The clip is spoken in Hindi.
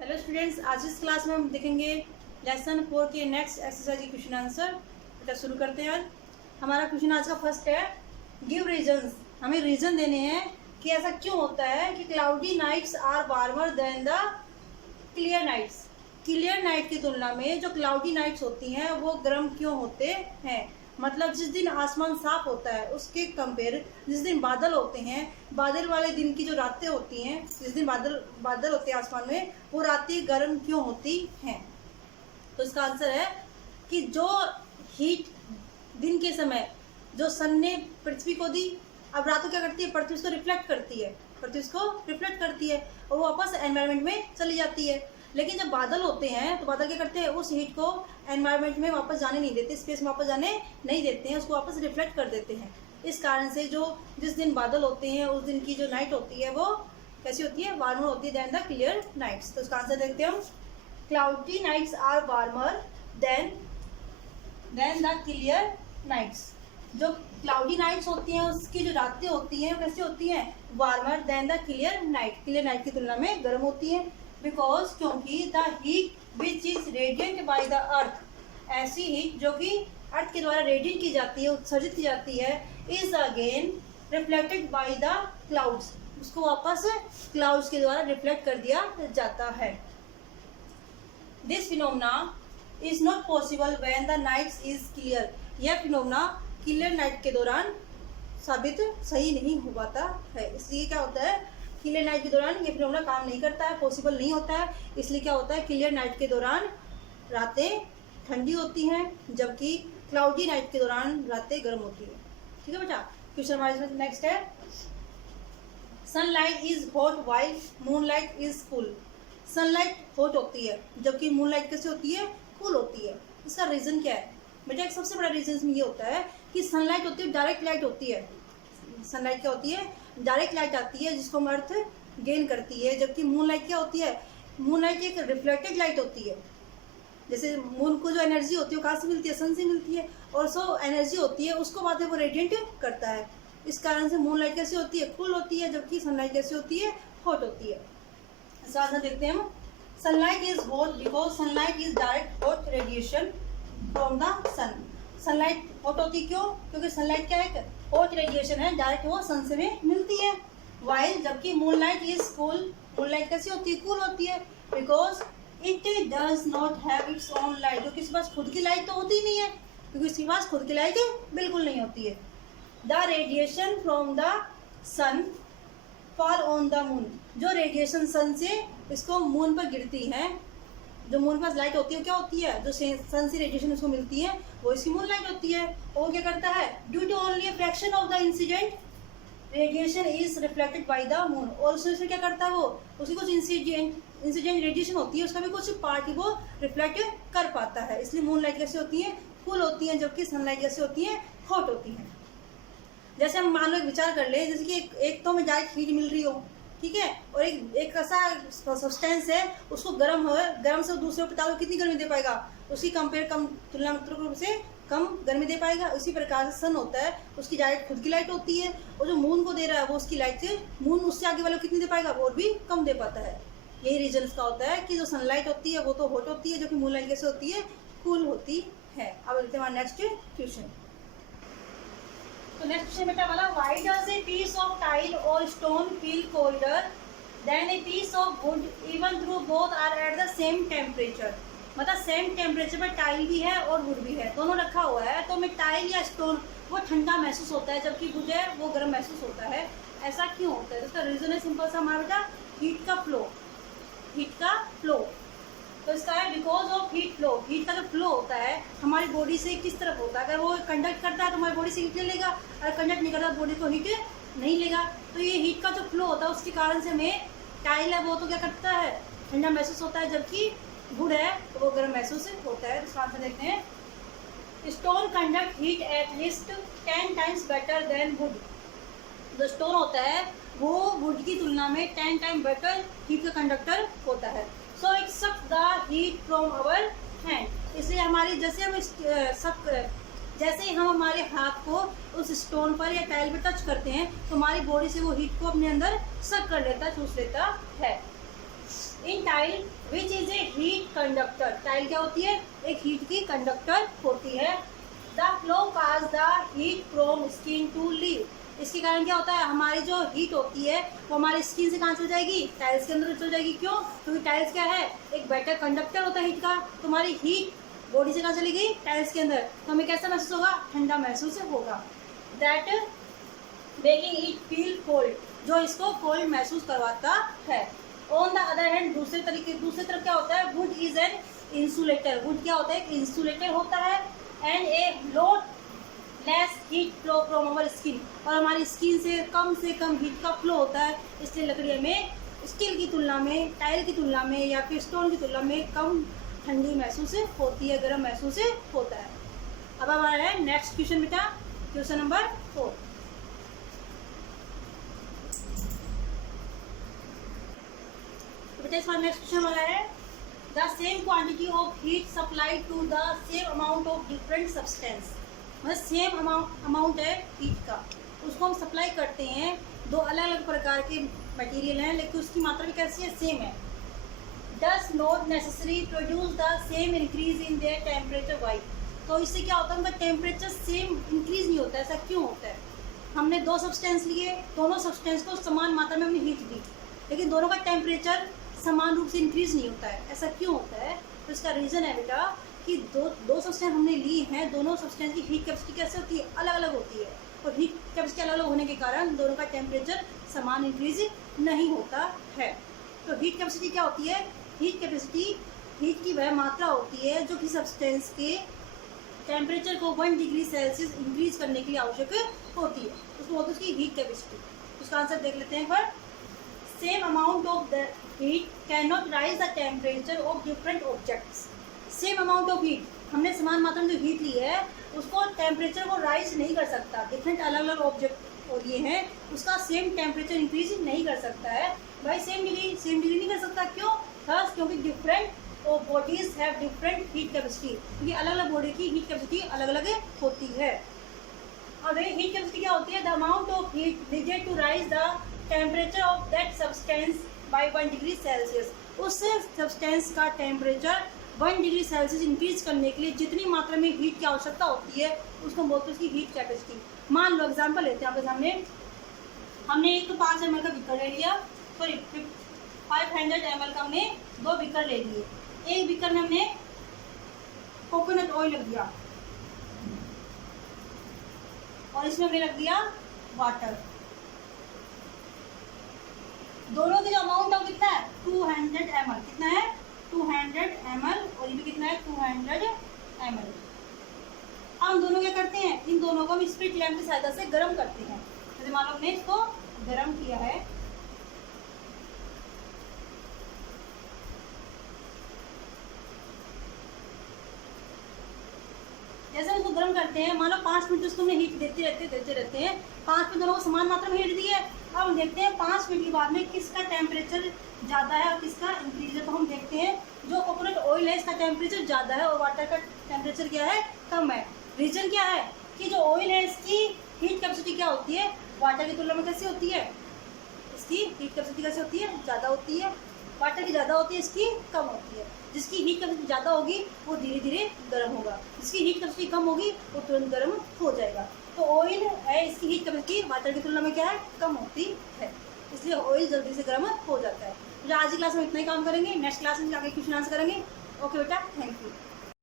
हेलो स्टूडेंट्स, आज इस क्लास में हम देखेंगे लेसन 4 के नेक्स्ट एक्सरसाइज की क्वेश्चन आंसर। बेटा शुरू करते हैं। आज हमारा क्वेश्चन आज का फर्स्ट है, गिव रीजंस। हमें रीजन देने हैं कि ऐसा क्यों होता है कि cloudy nights are warmer than the clear nights. Clear night की तुलना में जो क्लाउडी नाइट्स होती हैं वो गर्म क्यों होते हैं। मतलब जिस दिन आसमान साफ होता है उसके कंपेयर जिस दिन बादल होते हैं, बादल वाले दिन की जो रातें होती हैं, जिस दिन बादल होते हैं आसमान में, वो रातें गर्म क्यों होती हैं। तो इसका आंसर है कि जो हीट दिन के समय जो सन ने पृथ्वी को दी, अब रातों क्या करती है, पृथ्वी उसको रिफ्लेक्ट करती है, पृथ्वी उसको रिफ्लेक्ट करती है और वो वापस एनवायरनमेंट में चली जाती है। लेकिन जब बादल होते हैं तो बादल क्या करते हैं, उस हीट को एनवायरनमेंट में वापस जाने नहीं देते, स्पेस में वापस जाने नहीं देते हैं, उसको वापस रिफ्लेक्ट कर देते हैं। इस कारण से जो जिस दिन बादल होते हैं उस दिन की जो नाइट होती है वो कैसी होती है, वार्मर होती है देन द क्लियर नाइट्स। तो इसका आंसर देखते हैं हम, cloudy nights are warmer than the clear nights. जो क्लाउडी नाइट्स होती हैं उसकी जो रातें होती हैं कैसी होती हैं, warmer than the clear night, clear night की तुलना में गर्म होती है। बिकॉज क्योंकि the heat which is radiant by the earth, ऐसी हीट जो कि अर्थ के द्वारा रेडिएंट की जाती है, उत्सर्जित की जाती है, is again reflected by the clouds, उसको वापस क्लाउड्स के द्वारा रिफ्लेक्ट कर दिया जाता है। This phenomena is not possible when the nights is clear. यह फिनोमेना क्लियर नाइट के दौरान साबित सही नहीं हो पाता है। इसलिए क्या होता है, क्लियर नाइट के दौरान ये फिनोमेना काम नहीं करता है, पॉसिबल नहीं होता है। इसलिए क्या होता है, क्लियर नाइट के दौरान रातें ठंडी होती हैं जबकि क्लाउडी नाइट के दौरान रातें गर्म होती है। ठीक है बेटा। क्वेश्चन हमारे नेक्स्ट है, sunlight is hot while moonlight is cool. Sunlight hot होती है जबकि मूनलाइट कैसे होती है, कूल होती है। इसका रीज़न क्या है बेटा, एक सबसे बड़ा रीज़न इसमें ये होता है कि सनलाइट होती है डायरेक्ट लाइट होती है। सनलाइट क्या होती है, डायरेक्ट लाइट आती है जिसको हम अर्थ गेन करती है, जबकि मून लाइट क्या होती है, मून लाइट एक रिफ्लेक्टेड लाइट होती है। जैसे मून को जो एनर्जी होती है वो कहाँ से मिलती है, सन से मिलती है, और सो एनर्जी होती है उसको बाद में वो रेडिएंट करता है। इस कारण से मून लाइट कैसी होती है, कूल होती है, जबकि सनलाइट कैसी होती है, हॉट होती है। इसका आंसर देखते हैं हम, sunlight is hot because sunlight is direct hot radiation from the sun. Sunlight hot होती क्यों, क्योंकि सनलाइट क्या है, हॉट रेडिएशन है, डायरेक्ट वो सन से में मिलती है। वाइल जबकि मूनलाइट इज कूल, मूनलाइट कैसी होती है, कूल होती है, because it does not have its own light. क्योंकि इसके पास खुद की लाइट तो होती ही नहीं है, क्योंकि इसके पास खुद की लाइट बिल्कुल नहीं होती है। The radiation from the sun fall on the moon. जो रेडिएशन सन से इसको मून पर गिरती है, जो मून के पास लाइट होती है क्या होती है, जो सन से रेडिएशन उसको मिलती है वो इसकी मून लाइट होती है। और क्या करता है, due to only a fraction of the incident radiation is reflected by the moon. और उसमें क्या करता है, वो उसकी कुछ इंसिडेंट रेडिएशन होती है, उसका भी कुछ पार्ट वो रिफ्लेक्ट कर पाता है। इसलिए मून लाइट कैसे होती है, कूल होती है, जबकि सनलाइट कैसे होती है, हॉट होती है। जैसे हम मान लो एक विचार कर ले, जैसे कि एक तो हमें डायरेक्ट हीट मिल रही हो, ठीक है, और एक ऐसा सब्सटेंस है उसको गर्म से दूसरे को पिता कितनी गर्मी दे पाएगा, उसकी कंपेयर कम तुलनात्मक रूप से कम गर्मी दे पाएगा। उसी प्रकार से सन होता है, उसकी डायरेक्ट खुद की लाइट होती है, और जो मून को दे रहा है वो उसकी लाइट से मून उससे आगे वाले को कितनी दे पाएगा, वो और भी कम दे पाता है। यही रीजन इसका होता है कि जो सनलाइट होती है वो तो हॉट होती है, जो कि मून लाइट कैसे होती है, कूल होती है। अब देखते हैं हमारा नेक्स्ट क्वेश्चन। तो नेक्स्ट क्वेश्चन बेटा वाला, why does a piece of tile or stone feel colder than a piece of wood even through both are at the same temperature. मतलब सेम टेम्परेचर पर टाइल भी है और वुड भी है, दोनों रखा हुआ है, तो हमें टाइल या स्टोन वो ठंडा महसूस होता है जबकि वुड है वो गर्म महसूस होता है। ऐसा क्यों होता है, इसका रीजन है सिंपल सा हमारा बेटा, हीट का फ्लो। हीट का फ्लो तो इसका है because of heat flow. Heat का जो फ्लो होता है हमारी बॉडी से किस तरफ होता है, अगर वो कंडक्ट करता है तो हमारी बॉडी से हीट लेगा, अगर कंडक्ट नहीं करता बॉडी को हीट नहीं लेगा। तो ये हीट का जो फ्लो होता है उसके कारण से हमें टाइल है वो तो क्या करता है, ठंडा महसूस होता है, जबकि वुड है तो वो गर्म महसूस होता है। इसका आंसर देखते हैं, stone conduct heat at least 10 times better than wood. जो स्टोन होता है वो वुड की तुलना में 10 टाइम बेटर हीट का कंडक्टर होता है। So it sucks the heat from our hand. इसलिए हमारी जैसे हम हमारे हाथ को उस स्टोन पर या टाइल पर टच करते हैं तो हमारी बॉडी से वो हीट को अपने अंदर सक कर लेता है, चूस लेता है। In tile which is a heat conductor, tile क्या होती है, एक हीट की कंडक्टर होती है। The flow cause the heat from skin to leave, इसके कारण क्या होता है, हमारी जो हीट होती है वो हमारी स्किन से कहाँ चल जाएगी, टाइल्स के अंदर चल जाएगी। क्यों, क्योंकि टाइल्स क्या है, एक बेटर कंडक्टर होता है हीट का। तुम्हारी हीट बॉडी से कहाँ चली गई, टाइल्स के अंदर, तो हमें कैसा महसूस होगा, ठंडा महसूस होगा। That making it feel cold, जो इसको कोल्ड महसूस करवाता है। ऑन द अदर हैंड, दूसरे तरफ क्या होता है, would is an insulator, would क्या होता है, एक इंसुलेटर होता है। And A low less heat flow from our skin, और हमारी स्किन से कम हीट का फ्लो होता है, इसलिए लकड़ी में स्टील की तुलना में, टाइल की तुलना में या फिर स्टोन की तुलना में कम ठंडी महसूस होती है, गर्म महसूस होता है। अब हमारा है नेक्स्ट क्वेश्चन बेटा, क्वेश्चन नंबर 4। तो बेटा इसका नेक्स्ट क्वेश्चन वाला है, the same quantity of heat supplied to the same amount of different substance, मतलब सेम अमाउंट है हीट का, उसको हम सप्लाई करते हैं, दो अलग अलग प्रकार के मटेरियल हैं लेकिन उसकी मात्रा भी कैसी है, सेम है। Does not necessary produce the same increase in their temperature, why, तो इससे क्या होता है, उनका टेम्परेचर सेम इंक्रीज नहीं होता है। ऐसा क्यों होता है, हमने दो सब्सटेंस लिए, दोनों सब्सटेंस को समान मात्रा में हमने हीट दी, लेकिन दोनों का टेम्परेचर समान रूप से इंक्रीज नहीं होता है, ऐसा क्यों होता है। तो इसका रीज़न है बेटा कि दो सब्सटेंस हमने ली हैं, दोनों सब्सटेंस की हीट कैपेसिटी कैसे होती है, अलग अलग होती है, और हीट कैपेसिटी अलग अलग होने के कारण दोनों का टेम्परेचर समान इंक्रीज नहीं होता है। तो हीट कैपेसिटी क्या होती है, हीट कैपेसिटी हीट की वह मात्रा होती है जो किसी सब्सटेंस के टेम्परेचर को 1 डिग्री सेल्सियस इंक्रीज करने के लिए आवश्यक होती है, उसको होती है उसकी हीट कैपेसिटी। उसका आंसर देख लेते हैं एक बार। Same amount of the heat can not raise the temperature of different objects, same amount of heat, हमने समान मात्रा में जो हीट ली है उसको टेम्परेचर को राइज नहीं कर सकता, डिफरेंट अलग अलग ऑब्जेक्ट और ये हैं, उसका सेम टेम्परेचर इंक्रीज नहीं कर सकता है भाई, सेम डिग्री नहीं कर सकता। क्यों, थर्स क्योंकि different bodies have different heat capacity, क्योंकि अलग अलग बॉडी की हीट कैपेसिटी अलग अलग होती है। और हीट कैपेसिटी क्या होती है, the amount of heat needed to raise the temperature of that substance by 1 degree Celsius, उस सब्सटेंस का टेम्परेचर 1 डिग्री सेल्सियस इंक्रीज करने के लिए जितनी मात्रा में हीट की आवश्यकता होती है उसको बोलते हैं उसकी हीट कैपेसिटी। मान लो एग्जांपल लेते हैं आपके सामने, हमने एक 5 ml का बीकर ले लिया, सॉरी 500 ml का हमने 2 बीकर ले लिए, एक बीकर में हमने कोकोनट ऑयल रख दिया और इसमें हमने रख दिया वाटर, दोनों का जो अमाउंट है कितना है, 200 ml, कितना है 200 ml, और ये भी कितना है 200 ml। हम दोनों क्या करते हैं, इन दोनों को हम स्प्लिट लैम्प की सहायता से गर्म करते हैं। जैसे मान लो हमने इसको गर्म किया है, जैसे उसको गर्म करते हैं, मान लो 5 मिनट उसको हमने हीट देते रहते हैं, 5 मिनट दोनों को समान मात्रा में हीट दी है। अब हम देखते हैं 5 मिनट के बाद में किसका टेम्परेचर ज़्यादा है और किसका इंक्रीज है। तो हम देखते हैं जो कोकोनट ऑयल है इसका टेम्परेचर ज़्यादा है और वाटर का टेम्परेचर क्या है, कम है। रीज़न क्या है कि जो ऑयल है इसकी हीट कैपेसिटी क्या होती है, वाटर की तुलना में कैसी होती है, इसकी हीट कैपेसिटी कैसी होती है, ज़्यादा होती है। वाटर की ज़्यादा होती है, इसकी कम होती है। जिसकी हीट कैपेसिटी ज़्यादा होगी वो धीरे धीरे गर्म होगा, जिसकी हीट कैपेसिटी कम होगी वो तुरंत गर्म हो जाएगा। तो ऑयल है, इसकी हीट कैपेसिटी वाटर की तुलना में क्या है, कम होती है, इसलिए ऑयल जल्दी से गर्म हो जाता है। तो आज की क्लास में इतना ही काम करेंगे, नेक्स्ट क्लास में आगे क्वेश्चन आंसर करेंगे। ओके बेटा।